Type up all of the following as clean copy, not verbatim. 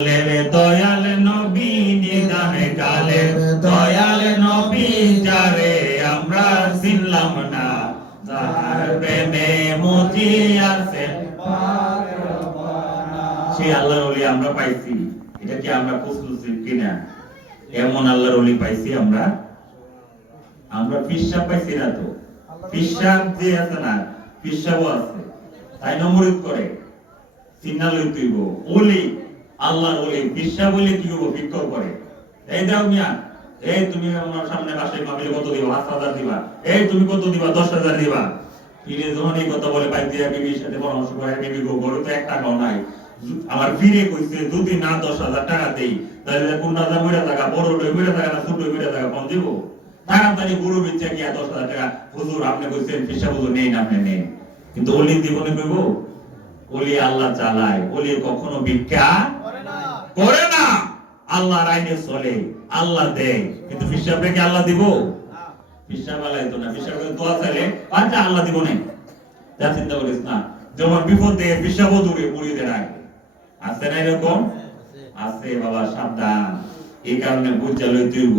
দয়াল নবী নিদান কালের দয়াল নবী যারে আমরা চিনলাম না, যার প্রেমে মজি আছে সেই আল্লাহর ওলি আমরা পাইছি। এটা কি আমরা খুঁজছি কিনা? এমন আল্লাহর ওলি পাইছি আমরা? আমরা পিসাব পাইছি না তো। পিসাব যে আছে না, পিসাবও আছে, তাই না? মুরিদ করে চিন্না লই তুইব ওলি আল্লাহর ওলি পিসাব বলে কি করব? বিক্ষোভ করে, এই দাও মিয়া, এই তুমি আমার সামনে বাসায় মাহফিলে কত দিবা? 5,000 দিবা। এই তুমি কত দিবা? 10,000 দিবা। পীরে যখন এই কথা বলে পাই দিয়া বিবির সাথে পরামর্শ করে, বিবি গো গরু তো 1 টাকাও নাই। আমার পীরে কইছে যদি না 10,000 টাকা দেই তাহলে কোনটা যা মইরা টাকা, বড় মইরা টাকা না ছোট মইরা টাকা কোন দিব? তাড়াতাড়ি গরু বেচে কি 10,000 টাকা হুজুর আপনি কইছেন পিসাব হুজুর নেই না, আপনি নেই। কিন্তু ওলি জীবনে কইব? ওলি আল্লাহ চালায়, ওলি কখনো ভিক্ষা করে না। আল্লাহর আইনে চলে, আল্লাহ দেয়। কিন্তু পিসাবকে কি আল্লাহ দিব? পিসাব আল্লাহ দিত না। পিসাবকে দোয়া চাইলে আচ্ছা আল্লাহ দিব না, যা চিন্তা করিস না। যখন বিপদে পিসাবও দূরে মুড়িদের আগে আছে না, এরকম আছে বাবা, সাবধান। এই কারণে বুঝা লইতে হইব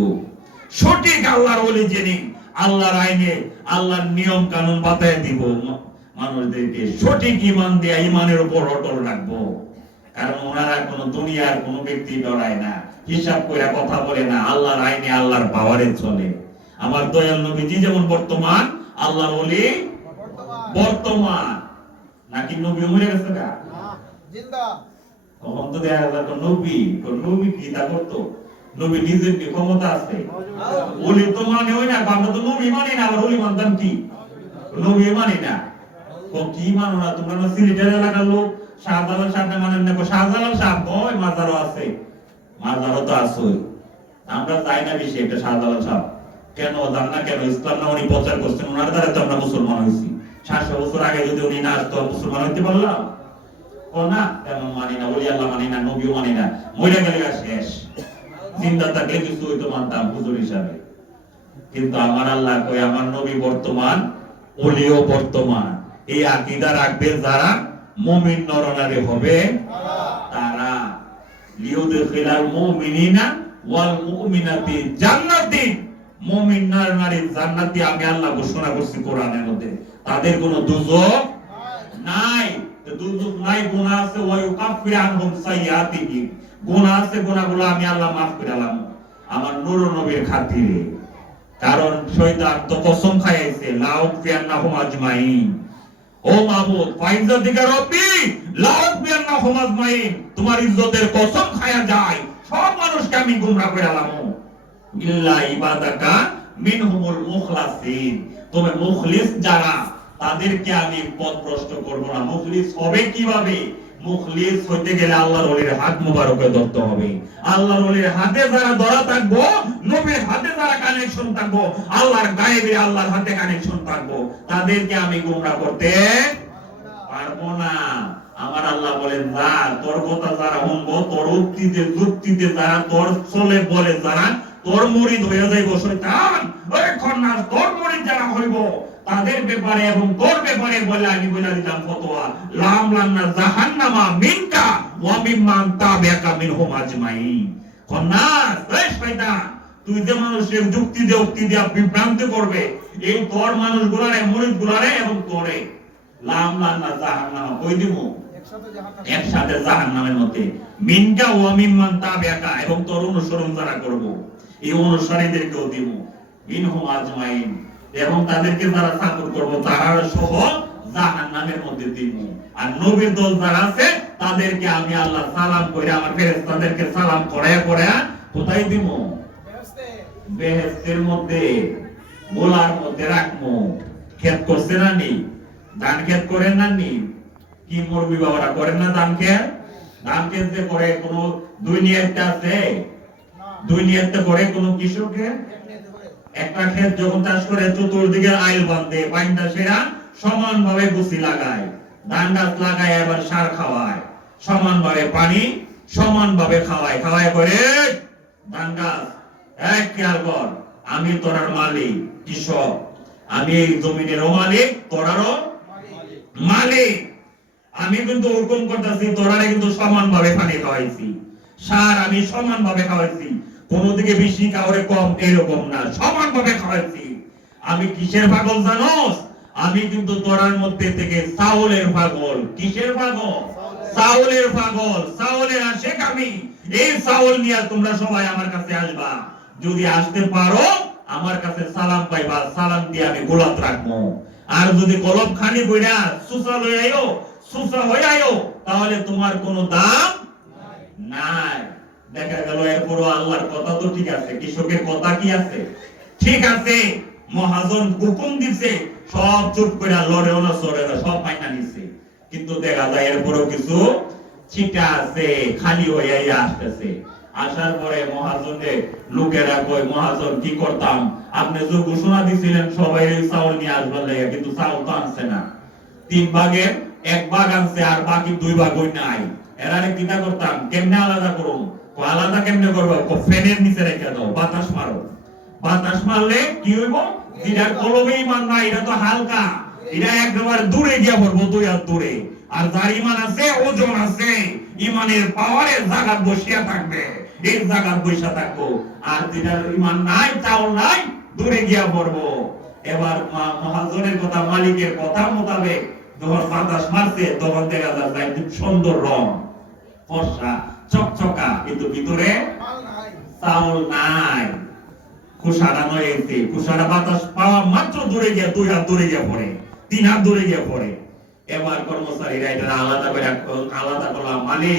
সঠিক আল্লাহর ওলি যিনি আল্লাহর আইনে আল্লাহর নিয়ম কানুন বাতায় দিব মানুষদেরকে, সঠিক ঈমান দেয়া ঈমানের উপর অটল রাখবো। কারণ ওনারা কোন দুনিয়ার কোন ব্যক্তি ডরায় না, হিসাব করে কথা বলে না, আল্লাহর আইনে আল্লাহর পাওয়ারে চলে। আমার দয়াল নবীজি যেমন বর্তমান, আল্লাহর ওলি বর্তমান। নাকি নবী মরে গেছে না? জিন্দা। কখন তো দেখা যায় নবী, নবী কি তা করতো? নবী নিজের কি ক্ষমতা আছে? ওলি তো মানে হয় না, আমরা তো নবী মানি না, আবার ওলি মানতাম কি? নবী মানি না। কি মানো না তোমরা? না সিলেটের এলাকার লোক শাহজালাল সাহেব মানেন না? শাহজালাল সাহেব ওই মাজারও আছে, মাজারও তো আছে। আমরা চাই না বেশি একটা শাহজালাল সাহেব। কেন জান না? কেন ইসলাম না উনি প্রচার করছেন, ওনার দ্বারা তো আমরা মুসলমান হয়েছি। 700 বছর আগে যদি উনি না আসতো মুসলমান হইতে পারলাম? ও না, কেন মানি না? ওলি আল্লাহ মানি না, নবীও মানি না। মরে গেলে শেষ, জিন্দা থাকলে কিছু হইতো মানতাম হুজুর হিসাবে। কিন্তু আমার আল্লাহ কই আমার নবী বর্তমান, ওলিও বর্তমান। এই আকীদা রাখবে যারা, মুমিন নরনারী হবে তারা। লিউদখিলাল মুমিনিনা ওয়াল মুমিনাতি জান্নাতিন, মুমিন নরনারী জান্নাতি আমি আল্লাহ ঘোষণা করছি কোরআনের মধ্যে। তাদের কোনো দুজক নাই। দুজক নাই, গুনাহ আছে, ওয়া ইউকাফিরু আনহুম সাইয়্যাতিহিম, গুনাহ আছে, গুনাহগুলো আমি আল্লাহ মাফ করে দিলাম আমার নূর নবীর খাতিরে। কারণ শয়তান তো কসম খাইছে লাউক ফিয়ান্নাহুম আজমাইন, ও মাবুদ ফাইজাতিকা রব্বি লাউক ফিয়ান্নাহুম আজমাইন, তোমার ইজ্জতের কসম খায়া যায় সব মানুষকে আমি গোমরাহ করে দিলাম ইল্লা ইবাদাকা মিনহুমুল মুখলাসিন, তবে মুখলিস যারা তাদেরকে আমি পথভ্রষ্ট করব না। মুখলিস হবে কিভাবে? মুখলিস হইতে গেলে আল্লাহর ওলির হাত মুবারকে ধরতে হবে। আল্লাহর ওলির হাতে যারা ধরা থাকবো, নবীর হাতে যারা কানেকশন থাকবো, আল্লাহর গায়েবে আল্লাহর হাতে কানেকশন থাকবো, তাদেরকে আমি গোমরাহ করতে পারবো না। আমার আল্লাহ বলেন যা তোর কথা যারা শুনবো, তোর উক্তিতে যুক্তিতে যারা তোর চলে বলে যারা, তোর মুরিদ হয়ে যাইব শয়তান। ওই খন্নাস তোর মুরিদ যারা হইব তাদের ব্যাপারে এবং তোর ব্যাপারে বলে আমি বলে দিলাম ফতোয়া, লাম লান্না জাহান্নামা মিনকা ওয়া মিম্মান তাবিআকা মিনহুম আজমাইন। খন্নাস এই শয়তান, তুই যে মানুষের যুক্তি দিয়ে উক্তি দিয়ে বিভ্রান্ত করবে, এই তোর মানুষগুলারে মুরিদগুলারে এবং তোরে লাম লান্না জাহান্নামা কই দিব একসাথে জাহান্নামের মধ্যে। মিনকা ওয়া মিম্মান তাবিআকা, এবং তোর অনুসরণ যারা করব এই অনুসারীদেরকেও দিব মিনহুম আজমাইন, এবং তাদেরকে যারা সাপোর্ট করব তারা সহ জাহান্নামের মধ্যে দিব। আর নবীর দল যারা আছে তাদেরকে আমি আল্লাহ সালাম করে আমার ফেরেশতাদেরকে সালাম করায়া করায়া কোথায় দিব? বেহেশতের মধ্যে, গোলার মধ্যে রাখবো। ক্ষেত করছে না নি? ধান ক্ষেত করেন না নি? কি মুরবি বাবারা করেন না ধান ক্ষেত? ধান ক্ষেত যে করে কোন দুই নিয়তটা আছে? দুই নিয়তটা করে কোন কৃষকের? একটা ক্ষেত যখন চাষ করে চতুর্দিকে আইল বাঁধে, পাইনটা সেরা সমান ভাবে গুছি লাগায়, ধান গাছ লাগায়, আবার সার খাওয়ায়, সমান ভাবে পানি সমান ভাবে খাওয়ায়, খাওয়ায় করে ধান গাছ এক খেয়াল কর, আমি তোরার মালিক কৃষক, আমি এই জমিনেরও মালিক, তোরারও মালিক। আমি কিন্তু হুকুম করতেছি তোরারে কিন্তু সমান ভাবে পানি খাওয়াইছি, সার আমি সমানভাবে খাওয়াইছি, কোনো দিকে বেশি কাউরে কম এরকম না, সমানভাবে খাওয়াইছি। আমি কিসের পাগল জানোস? আমি কিন্তু তোরার মধ্যে থেকে চাউলের পাগল। কিসের পাগল? চাউলের পাগল, চাউলের আশেক আমি। এই চাউল নিয়ে তোমরা সবাই আমার কাছে আসবা। যদি আসতে পারো আমার কাছে সালাম পাইবা, সালাম দিয়ে আমি গোলাপ রাখবো। আর যদি কলম খানি বইরা সুসা লই আইও, সুসা হই আইও, তাহলে তোমার কোনো দাম নাই। দেখা গেল এরপরও আল্লাহর কথা তো ঠিক আছে, কৃষকের কথা কি আছে? ঠিক আছে। মহাজন হুকুম দিছে, সব চুপ করে লড়েও না সরে না, সব মাইনা নিছে। কিন্তু দেখা যায় এরপরও কিছু ছিটা আছে, খালি হয়ে আসতেছে। আসার পরে মহাজনের লোকেরা কই, মহাজন কি করতাম, আপনি যে ঘোষণা দিছিলেন সবাই চাউল নিয়ে আসবার লাগে, কিন্তু চাউল তো আনছে না। 3 ভাগের 1 ভাগ আনছে, আর বাকি 2 ভাগ ওই নাই। এরারে কিটা করতাম, কেমনে আলাদা করুম? আলাদা কেমনে করবো? ফ্যানের নিচে রেখে দাও, বাতাস মারো। বাতাস মারলে কি হইব? যেটার কলমে ইমান নাই, এটা তো হালকা, এটা একবার দূরে গিয়া পড়বো, 2 হাত দূরে। আর যার ইমান আছে, ওজন আছে, ইমানের পাওয়ারের জায়গা বসিয়া থাকবে, এই জায়গা বসিয়া থাকবো। আর যেটার ইমান নাই, চাউল নাই, দূরে গিয়া পড়বো। এবার মহাজনের কথা, মালিকের কথা মোতাবেক যখন বাতাস মারছে, তখন দেখা যায় খুব সুন্দর রং, ফর্সা চকচকা, কিন্তু ভিতরে চাউল নাই। খুশারা নয়েছে, খুশারা বাতাস পাওয়া মাত্র দূরে গিয়া 2 হাত দূরে গিয়া পড়ে, 3 হাত দূরে গিয়া পড়ে। এবার কর্মচারীরা এটা আলাদা করে আলাদা করলাম, মানে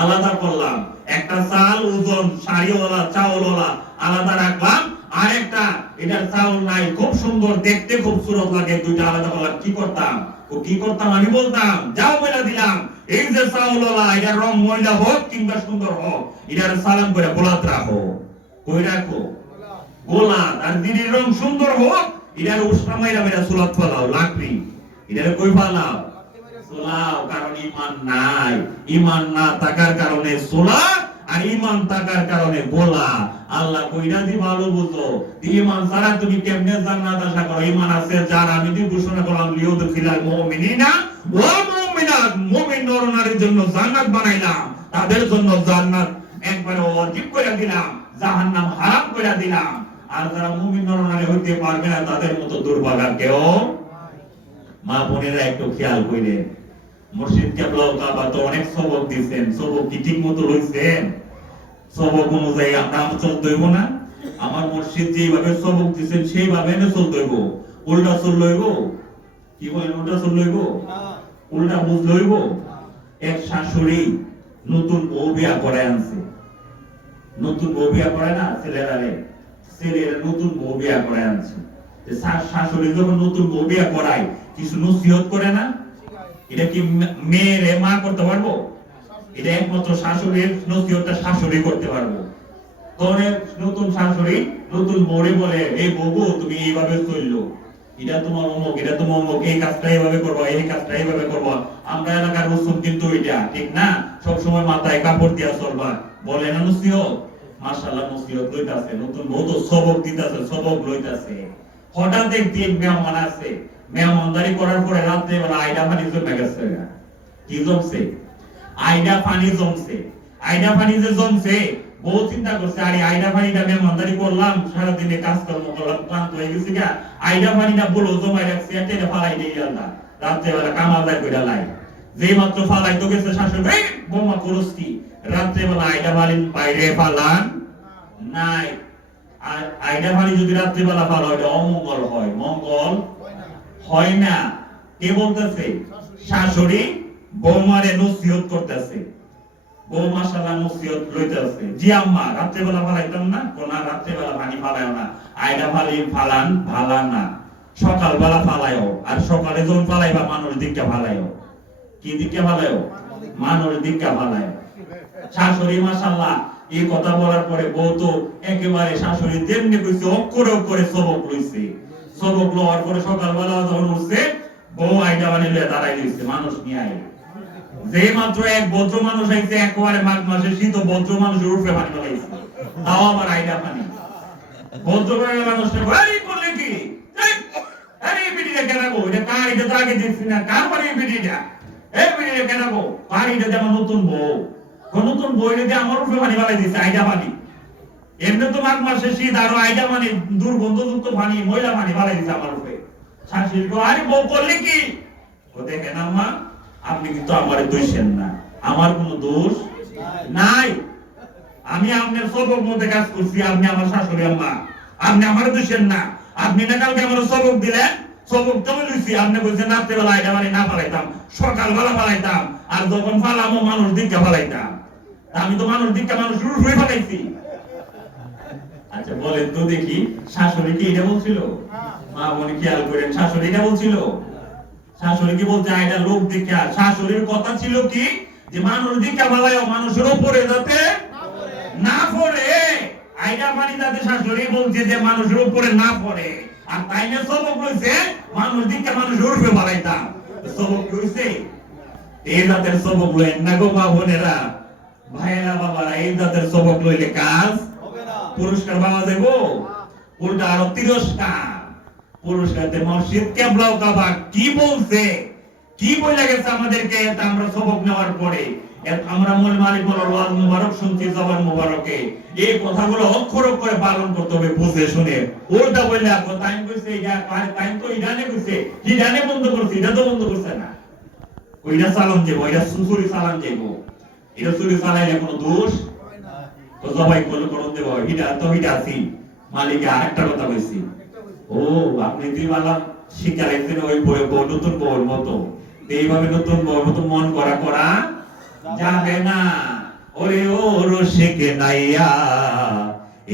আলাদা করলাম। একটা চাল ওজন সারিওয়ালা চাউলওয়ালা আলাদা রাখলাম, আর একটা এটার চাউল নাই, খুব সুন্দর দেখতে, খুব সুরত লাগে, 2টা আলাদা করলাম। কি করতাম? ও কি করতাম? আমি বলতাম, যাও বলে দিলাম, এই যে চাউলওয়ালা, এটার রং ময়লা হোক কিংবা সুন্দর হোক, এটার সালাম করে গোলাত রাখো। কই রাখো? গোলাত। আর দিনের রং সুন্দর হোক, এটার উষ্ণা মাইরা মেরা সুলাত ফলাও, লাকড়ি, এটার কই ফালাও? সোলাও। কারণ ইমান নাই, ইমান না থাকার কারণে সোলা, আর ইমান থাকার কারণে গোলা। আল্লাহ কইরা দি ভালো বুঝো, ইমান ছাড়া তুমি কেমনে জান্নাত আশা করো? ইমান আছে যার, আমি দি ঘোষণা করলাম, লিউদখিলাল মুমিনিনা ওয়াল মুমিনাত, মুমিন নর নারীর জন্য জান্নাত বানাইলাম, তাদের জন্য জান্নাত একবারে ওয়াজিব করে দিলাম, জাহান্নাম হারাম করে দিলাম। আর যারা মুমিন নর নারী হইতে পারবে না, তাদের মতো দুর্ভাগা কেউ। মা বোনেরা একটু খেয়াল কইরেন, মুর্শিদ কেবলা কাবা তো অনেক সবক দিবেন, সবক কি ঠিক মতো লইছেন? সবক অনুযায়ী আমরা চলতে হইব না? আমার মুর্শিদ যেভাবে সবক দিবেন সেইভাবে না চলতে হইব। উল্টা চললে হইব? কি বলেন? উল্টা চললে হইব? উল্টা বুঝলে হইব? এক শাশুড়ি নতুন বউ বিয়া করে আনছে, নতুন বউ বিয়া করে না ছেলেরা, ছেলের নতুন বউ বিয়া করে আনছে। শাশুড়ি যখন নতুন বউ বিয়া করায়, কিছু নসিহত করে না? এটা কি মেয়েরে মা করতে পারবো? এটা একমাত্র শাশুড়ির নসিহতটা শাশুড়ি করতে পারবো। তখন নতুন শাশুড়ি নতুন বউরে বলে, এই বউ তুমি এইভাবে চললো, এটা তোমার অমুক, এটা তোমার অমুক, এই কাজটা এইভাবে করবো, এই কাজটা এইভাবে করবো। আমরা এলাকার রসুন কিন্তু এটা ঠিক না, সবসময় মাথায় কাপড় দিয়া চলবা, বলে না নসিহত? মাশাআল্লাহ নসিহত লইতাছে, নতুন বউ তো সবক দিতাছে, সবক লইতাছে। হঠাৎ একদিন মেহমান আছে, মেহমানদারি করার পরে রাত্রে বেলা আইডা পানি জমে গেছে। কি জমছে? আইডা পানি জমছে। আইডা পানি যে জমছে, বউ চিন্তা করছে, আরে আইডা পানিটা মেহমানদারি করলাম, সারাদিনে কাজকর্ম করলাম, ক্লান্ত হয়ে গেছি গা, আইডা পানিটা বলো জমাই রাখছি, এটা ফালাই দিয়ে আল্লাহ রাত্রে বেলা কামাল করে লাই। যেই মাত্র ফালাই তো গেছে শাশুড়ি, বোমা করস কি? রাত্রে বেলা আইডা পানি বাইরে ফালান নাই। আর আইডা পানি যদি রাত্রে বেলা ফালা, এটা অমঙ্গল হয়, মঙ্গল হয় না। কে বলতেছে? শাশুড়ি বৌমারে নসিহত করতেছে। বউ মাশাআল্লাহ নসিহত লইতেছে, জি আম্মা রাত্রে বেলা ফালাইতাম না, কোন রাত্রে বেলা পানি ফালাইও না, আইডা ফালি ফালান ভালা না, সকাল বেলা ফালাইও। আর সকালে যখন ফালাইবা মানুষ দিকটা ফালাইও। কি দিকটা ফালাইও? মানুষ দিকটা ফালাইও। শাশুড়ি মাশাআল্লাহ এই কথা বলার পরে বউ তো একেবারে শাশুড়ি যেমনি কইছে অক্ষরে অক্ষরে সবক লইছে। সবক লওয়ার পরে সকালবেলা যখন উঠছে, বউ আইডা বানিয়ে লয়ে দাঁড়াই লইছে, মানুষ নিয়ে আয়। যে মাত্র এক বজ্র মানুষ আইছে, একেবারে মাঘ মাসে শীত, বজ্র মানুষের উপরে পানি ফেলাইছে, তাও আবার আইডা পানি। বজ্র মানুষটা ভারী করলে কি, আরে বিড়িটা কেনাবো, এটা কার? এটা তো আগে দেখছি না, কার বাড়ির বিড়িটা? এই বিড়িটা কেনাবো, বাড়িটা যেমন নতুন বউ, নতুন বই রেখে আমার উপরে পানি বালাই দিচ্ছে, আইডা পানি। এমনি তো মাঘ মাসে শীত, আরো আইডা পানি, দুর্গন্ধযুক্ত পানি, ময়লা পানি বালাই দিচ্ছে আমার উপরে। শাশুড়ি কো, আরে বউ করলে কি? ও দেখেন আম্মা, আপনি কিন্তু আমারে দোষেন না, আমার কোনো দোষ নাই। আমি আপনার সবক মধ্যে কাজ করছি, আপনি আমার শাশুড়ি আম্মা, আপনি আমারে দোষেন না। আপনি না কালকে আমার সবক দিলেন, সবক তো লইছি, আপনি বলছেন রাত্রেবেলা আইডা পানি না পালাইতাম, সকালবেলা পালাইতাম, আর যখন পালামো মানুষ দিকটা পালাইতাম। আমি তো মানুষ দিকটা মানুষ রুই পালাইছি। আচ্ছা বলেন তো দেখি, শাশুড়ি কি এটা বলছিল? মা বোন খেয়াল করেন, শাশুড়ি এটা বলছিল? শাশুড়ি কি বলছে এটা লোক দেখা? শাশুড়ির কথা ছিল কি যে মানুষ দিকটা পালাইও, মানুষের উপরে যাতে না পড়ে। আইডা পানি যাতে শাশুড়ি বলছে যে মানুষের উপরে না পড়ে। আর তাই না সবক রয়েছে মানুষ দিকটা মানুষ উঠবে পালাইতাম। সবক রয়েছে এই জাতের সবক লইন না গো মা বোনেরা, ভাইয়েরা বাবারা, এই জাতের সবক লইলে কাজ পুরস্কার পাওয়া যাবো, উল্টা আরো তিরস্কার। পুরস্কারতে মসজিদ কেবলাও কাবা কি বলছে, কি বলে গেছে আমাদেরকে, আমরা সবক নেওয়ার পরে আমরা মূল মালিক ওয়াজ মুবারক শুনছি, জবান মুবারকে এই কথাগুলো অক্ষর অক্ষরে পালন করতে হবে, বুঝে শুনে। উল্টা বললে আপনি টাইম কইছে, এটা টাইম তো ইডানে কইছে, ইডানে বন্ধ করছে, এটা তো বন্ধ করছে না। ওইটা চালান যাবো, এটা সুসুরি চালান যাবো, এটা চুরি চালাইলে কোনো দোষ তো সবাই করণ দেবো, এটা তো এটা আছি। মালিক আরেকটা কথা কইছি, ও আপনি দিবালা শিক্ষা রাখছেন ওই বই নতুন বউর মতো, এইভাবে নতুন বউর মতো মন করা করা যাবে না। ওরে ও রসিক নাইয়া,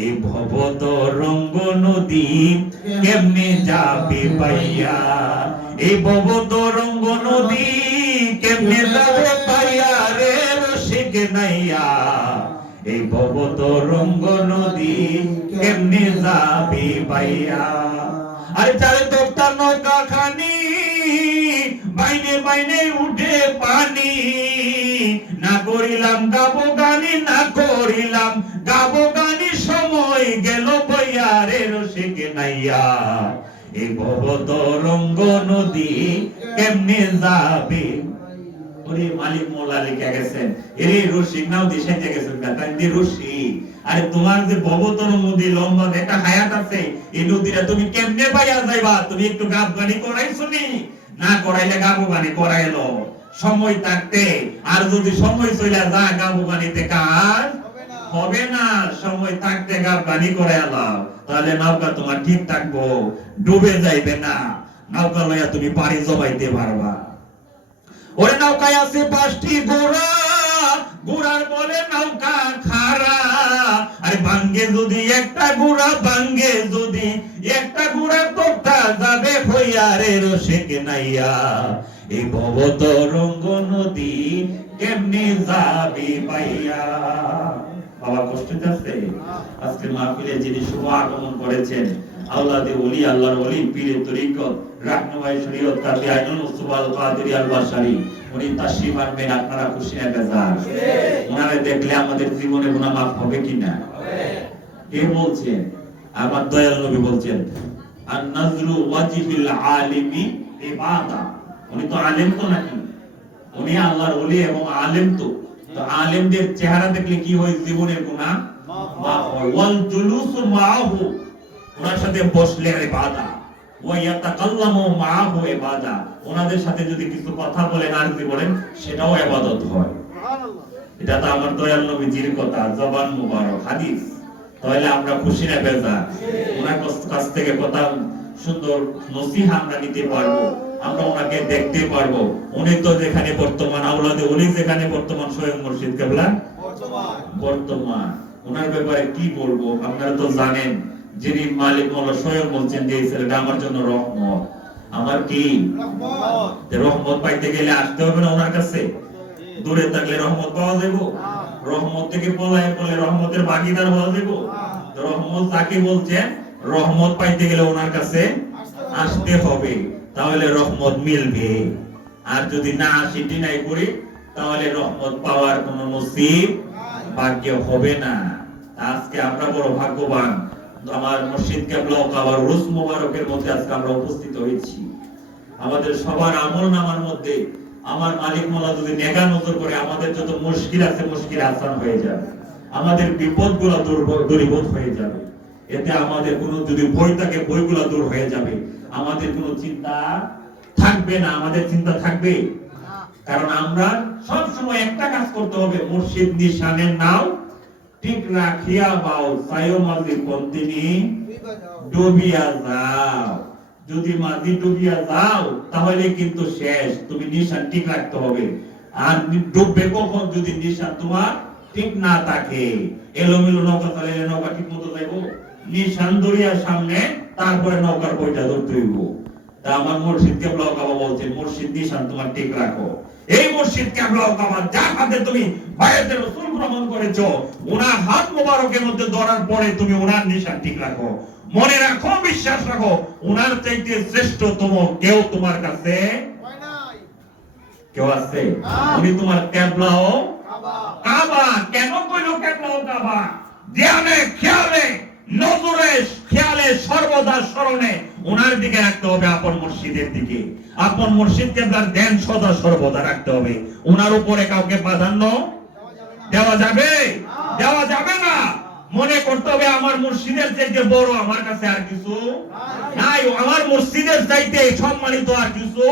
এই ভব তরঙ্গ নদী কেমনে যাবে পাইয়া, এই ভব তরঙ্গ নদী কেমনে যাবে পাইয়া রে রসিক নাইয়া, এই ভব তরঙ্গ নদী কেমনে যাবে পাইয়া। আরে চারে তোটা নৌকা খানি, বাইনে বাইনে উঠে পানি, না করিলাম গাবো গানি, না করিলাম গাবো গানি, সময় গেল বইয়া রে রসিক নাইয়া, এই ভব তরঙ্গ নদী কেমনে যাবে। ওরে মালিক মোল্লা লিখে গেছেন, এরে রসিক নাও দিশে গেছেন তাই দি রসিক। আরে তোমার যে ভবতর নদী লম্বা একটা হায়াত আছে, এই নদীটা তুমি কেমনে পাইয়া যাইবা? তুমি একটু গাব গানি করাইছো নি? না করাইলে গাবো গানি করাইলো সময় থাকতে, আর যদি সময় চলে যা গাবো গানিতে কাজ হবে না। সময় থাকতে গাব গানি করাইলাম, তাহলে নৌকা তোমার ঠিক থাকবো, ডুবে যাইবে না, নৌকা লইয়া তুমি পাড়ি জমাইতে পারবা। ওরে নৌকায় আছে 5টি ঘোড়া, ঘোড়ার বলে নৌকা খাড়া, আরে ভাঙ্গে যদি একটা ঘোড়া, ভাঙ্গে যদি একটা ঘোড়া, তোটা যাবে হইয়া রে রসিক নাইয়া, এই ভব তরঙ্গ নদী কেমনে যাবে পাইয়া। বাবা কষ্ট আছে আজকে মাহফিলে যিনি শুভ আগমন করেছেন, আওলাদে ওলি, আল্লাহর ওলি, পীরে তরিকত, রাহনুমায়ে শরীয়ত কাজী আইনুল মুস্তাফা কাদেরী আল বাশারী, উনি তাশরীফ আনবেন। আপনারা খুশি না বেজার? ওনারে দেখলে আমাদের জীবনে গুনাহ মাফ হবে কিনা? কে বলছেন? আমার দয়াল নবী বলছেন, আন-নাজরু ওয়াজিবিল আলিমি ইবাদা। উনি তো আলেম তো নাকি? উনি আল্লাহর ওলি এবং আলেম তো। তো আলেমদের চেহারা দেখলে কি হয়? জীবনের গুনাহ মাফ হয়। ওয়াল জুলুসু মাআহু, ওনার সাথে বসলে ইবাদা, ওয়া ইয়াতাকাল্লামু মাআহু ইবাদা, ওনাদের সাথে যদি কিছু কথা বলেন আর যদি বলেন সেটাও ইবাদত হয়। সুবহানাল্লাহ। এটা তো আমার দয়াল নবীজির কথা, জবান মুবারক হাদিস। তাহলে আমরা খুশি না বেজার? ওনার কাছ থেকে কথা সুন্দর নসিহত আমরা নিতে পারবো, আমরা ওনাকে দেখতে পারবো। উনি তো যেখানে বর্তমান আওলাদে উনি যেখানে বর্তমান স্বয়ং মুর্শিদ কেবলা বর্তমান। ওনার ব্যাপারে কি বলবো? আপনারা তো জানেন, যিনি মালিক মোল্লা স্বয়ং বলছেন যে এই ছেলেটা আমার জন্য রহমত। আমার কি রহমত? রহমত পাইতে গেলে আসতে হবে না ওনার কাছে? দূরে থাকলে রহমত পাওয়া যাবে? রহমত থেকে পলায় পড়লে রহমতের ভাগীদার হওয়া যাবে? রহমত তাকে বলছেন, রহমত পাইতে গেলে ওনার কাছে আসতে হবে, তাহলে রহমত মিলবে। আর যদি না আসি ডিনাই করি, তাহলে রহমত পাওয়ার কোন নসিব ভাগ্য হবে না। আজকে আমরা বড় ভাগ্যবান, আমার মুর্শিদ কেবলা ও কাবার উরুস মুবারকের মধ্যে আজকে আমরা উপস্থিত হয়েছি। আমাদের সবার আমল নামার মধ্যে আমার মালিক মোলা যদি নেগা নজর করে আমাদের যত মুশকিল আছে মুশকিল আসান হয়ে যাবে, আমাদের বিপদগুলো দূরীভূত হয়ে যাবে। এতে আমাদের কোনো যদি ভয় থাকে ভয়গুলো দূর হয়ে যাবে, আমাদের কোনো চিন্তা থাকবে না। আমাদের চিন্তা থাকবে, কারণ আমরা সব সময় একটা কাজ করতে হবে, মুর্শিদ নিশানের নাও ঠিক রাখিয়া বাও সায়ো মাঝি পন্তিনি ডুবিয়া যাও। যদি মাঝি ডুবিয়া যাও তাহলে কিন্তু শেষ, তুমি নিশান ঠিক রাখতে হবে। আর ডুববে কখন? যদি নিশান তোমার ঠিক না থাকে। এলোমেলো নৌকা চালাইলে নৌকা ঠিক মতো যাইবো? নিশান ধরিয়া সামনে, তারপরে নৌকার বইটা ধরতে হইব। তা আমার মুর্শিদ কেবলা কাবা বলছে, মুর্শিদ নিশান তোমার ঠিক রাখো। এই মুর্শিদ কেবলা কাবা যার হাতে তুমি বায়াতে রাসূল ভ্রমণ করেছো, ওনার হাত মোবারকের মধ্যে ধরার পরে তুমি ওনার নিশান ঠিক রাখো। মনে রাখো, বিশ্বাস রাখো, ওনার চাইতে শ্রেষ্ঠতম কেউ তোমার কাছে কেউ আছে? উনি তোমার কেবলাও কাবা। কেন কইলো কেবলাও কাবা? ধ্যানে, খেয়ালে, নজরে, খেয়ালে, সর্বদা স্মরণে ওনার দিকে রাখতে হবে, আপন মুর্শিদের দিকে। আপন মুর্শিদ কেবলার ধ্যান সদা সর্বদা রাখতে হবে। ওনার উপরে কাউকে প্রাধান্য দেওয়া যাবে? দেওয়া যাবে না। মনে করতে হবে আমার মুর্শিদের চাইতে বড় আমার কাছে আর কিছু নাই, আমার মুর্শিদের চাইতে সম্মানিত আর কিছু।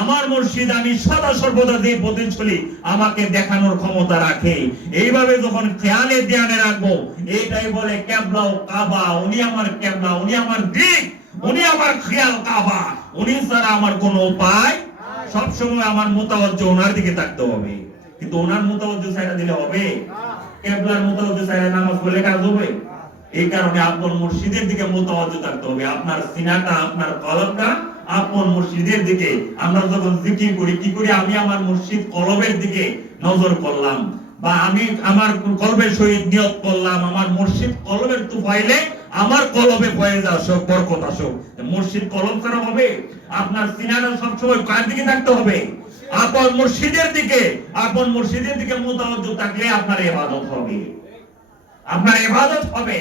আমার মুর্শিদ আমি সদা সর্বদা যে পথে চলি আমাকে দেখানোর ক্ষমতা রাখে। এইভাবে যখন খেয়ালে ধ্যানে রাখবো, এইটাই বলে কেবলাও কাবা। উনি আমার কেবলা, উনি আমার দিক, উনি আমার খেয়াল কাবা। উনি ছাড়া আমার কোনো উপায়। সবসময় আমার মুতাওয়াজ্জহ ওনার দিকে থাকতে হবে। কিন্তু ওনার মুতাওয়াজ্জহ ছাইড়া দিলে হবে? কেবলার মুতাওয়াজ্জহ ছাইড়া নামাজ পড়লে কাজ হবে? এই কারণে আপন মুর্শিদের দিকে মুতাওয়াজ্জহ থাকতে হবে। আপনার সিনাটা, আপনার কলবটা আপন মুর্শিদের দিকে। আমরা যখন জিকির করি কি করি? আমি আমার মুর্শিদ কলবের দিকে নজর করলাম, বা আমি আমার কলবের সহিত নিয়ত করলাম, আমার মুর্শিদ কলবের তুফাইলে আমার কলবে ফয়েজ আসুক, বরকত আসুক। মুর্শিদ কলব ছাড়া হবে? আপনার সিনাটা সবসময় কার দিকে থাকতে হবে? আপন মুর্শিদের দিকে। আপন মুর্শিদের দিকে মুতাওয়াজ্জহ থাকলে আপনার ইবাদত হবে, আপনার ইবাদত হবে।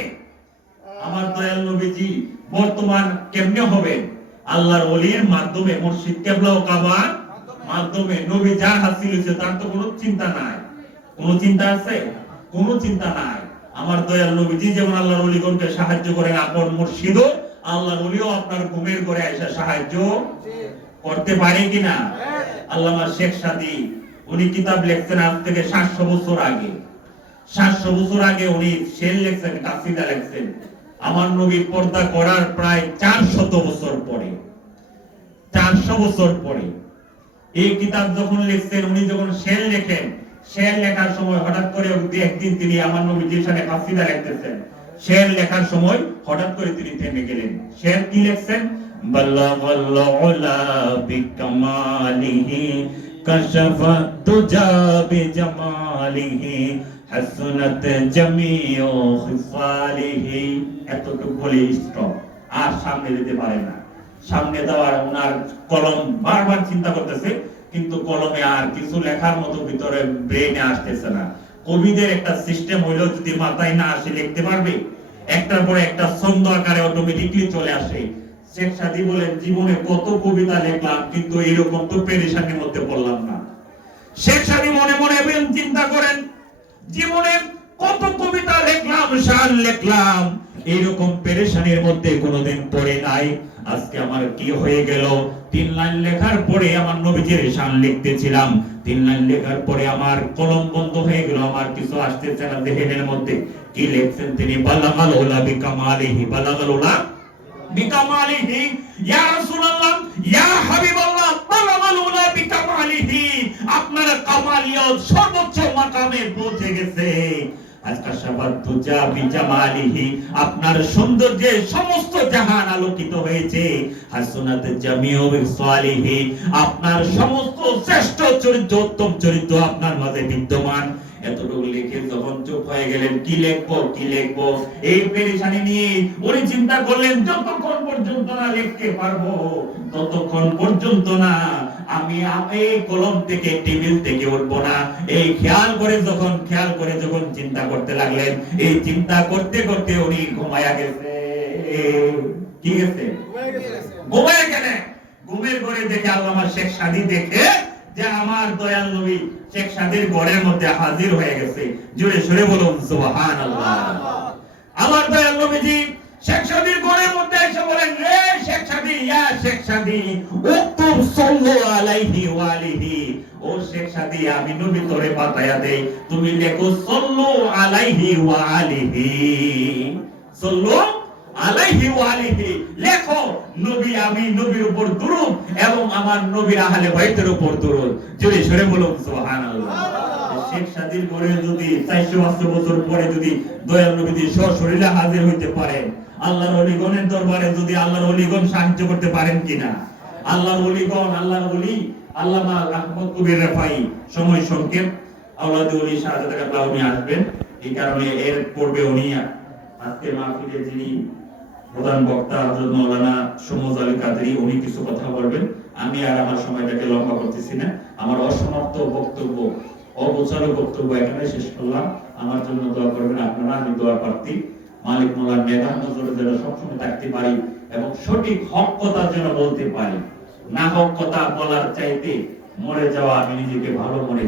আমার দয়াল নবীজি বর্তমান কেমনে হবে? আল্লাহর ওলির মাধ্যমে, মুর্শিদ কেবলা ও কাবার মাধ্যমে। নবী যা হাসিল হয়েছে তার তো কোনো চিন্তা নাই। কোনো চিন্তা আছে? কোনো চিন্তা নাই। আমার দয়াল নবীজি যেমন আল্লাহর ওলিগণকে সাহায্য করেন, আপন মুর্শিদও আল্লাহর ওলিও আপনার ঘুমের ঘরে এসে সাহায্য করতে পারে কিনা? আল্লামা শেখ সাদী উনি কিতাব লিখছেন আজ থেকে 700 বছর আগে। 700 বছর আগে উনি শের লিখছেন, কাসিদা লিখছেন। আমার নবী পর্দা করার প্রায় 400 বছর পরে, 400 বছর পরে এই কিতাব যখন লিখছেন, উনি যখন শের লেখেন, শের লেখার সময় হঠাৎ করে একদিন তিনি আমার নবীজির সাথে কাসিদা লিখতেছেন। শের লেখার সময় হঠাৎ করে তিনি থেমে গেলেন। শের কি লিখছেন? বাল্লাগাল উলা বিকামালিহি কাশাফাত তুজা বিজামালিহি হাসনাত জামিউ খিসালিহি। এতটুকু বলে স্টপ, আর সামনে যেতে পারে না। সামনে যাওয়ার ওনার কলম বারবার চিন্তা করতেছে, কিন্তু কলমে আর কিছু লেখার মতো ভিতরে ব্রেইনে আসতেছে না। কবিদের একটা সিস্টেম হইলো, যদি মাথায় না আসে লিখতে পারবে, একটার পরে একটা ছন্দ আকারে অটোমেটিকলি চলে আসে। শেখ সাদী বলেন, জীবনে কত কবিতা লিখলাম কিন্তু এরকম তো পেরেশানির মধ্যে পড়লাম না। শেখ সাদী মনে মনে চিন্তা করেন, জীবনে কত কবিতা লিখলাম, শান লিখলাম, এইরকম পেরেশানির মধ্যে কোনোদিন পড়ে নাই। আজকে আমার কি হয়ে গেল? 3 লাইন লেখার পরে আমার নবীজির শান লিখতেছিলাম, 3 লাইন লেখার পরে আমার কলম বন্ধ হয়ে গেল, আমার কিছু আসতেছে না দেহের মধ্যে। কি লিখছেন তিনি? বালাগাল উলা বিকামালিহি, বালাগাল উলা বিকামালিহি। ইয়া রাসূলুল্লাহ, ইয়া হাবিবাল্লাহ, বালাগাল উলা বিকামালিহি, আপনার কামালিয়ত সর্বোচ্চ মাকামে পৌঁছে গেছে। আপনার সৌন্দর্যে সমস্ত জাহান আলোকিত হয়েছে। হাসনাত জামিউ বিসালিহি, আপনার সমস্ত শ্রেষ্ঠ চরিত্র, উত্তম চরিত্র আপনার মাঝে বিদ্যমান। এতটুকু লিখে যখন চুপ হয়ে গেলেন, কি লিখবো কি লিখবো এই পেরেশানি নিয়ে উনি চিন্তা করলেন, যতক্ষণ পর্যন্ত না লিখতে পারবো ততক্ষণ পর্যন্ত না আমি এই কলম থেকে, টেবিল থেকে উঠবো না। এই খেয়াল করে যখন চিন্তা করতে লাগলেন, এই চিন্তা করতে করতে উনি ঘুমায়া গেছে। কি গেছে? ঘুমায়া গেলেন। ঘুমের ঘরে দেখে আল্লামা শেখ সাদী দেখে যে আমার দয়াল নবী শেখ সাদির ঘরের মধ্যে হাজির হয়ে গেছে। জোরে সরে বলুন সুবহানাল্লাহ। আমার দয়াল নবীজি শেখ সাদির ঘরের মধ্যে এসে বলেন, রে শেখ সাদি, ইয়া শেখ সাদি, উক্তুব সাল্লু আলাইহি ওয়া আলিহি। ও শেখ সাদি, আমি নবী তোরে পাঠায়া দেই, তুমি লেখো সাল্লু আলাইহি ওয়া আলিহি। সাল্লু আলাইহি ওয়া আলিহি লেখো, নবী, আমি নবীর উপর দুরূদ এবং আমার নবীর আহলে বাইতের উপর দুরূদ। জোরে সরে বলুন সুবহানাল্লাহ। শেখ সাদির ঘরে যদি 400 বছর পরে যদি দয়াল নবী সশরীরে হাজির হইতে পারেন, আল্লাহর ওলিগণের দরবারে যদি আল্লাহর ওলিগণ সাহায্য করতে পারেন কিনা? আল্লাহর ওলিগণ, আল্লাহর ওলি আল্লামা আহমদ কবির রেফাই, সময় সংক্ষেপ, আওলাদ ওলি শাহাদাত কাবলা উনি আসবেন। এই কারণে এর পূর্বে উনি আজকে মাহফিলে যিনি প্রধান বক্তা হযরত মাওলানা শমুজ আলী কাদরি, উনি কিছু কথা বলবেন। আমি আর আমার সময়টাকে লম্বা করতেছি না, আমার অসমাপ্ত বক্তব্য, অগোছালো বক্তব্য এখানে শেষ করলাম। আমার জন্য দোয়া করবেন আপনারা, আমি দোয়া প্রার্থী। মালিক মোলার মেধার নজরে যেন সবসময় থাকতে পারি এবং সঠিক হক কথা যেন বলতে পারি। না হক কথা বলার চাইতে মরে যাওয়া, আমি নিজেকে ভালো মনে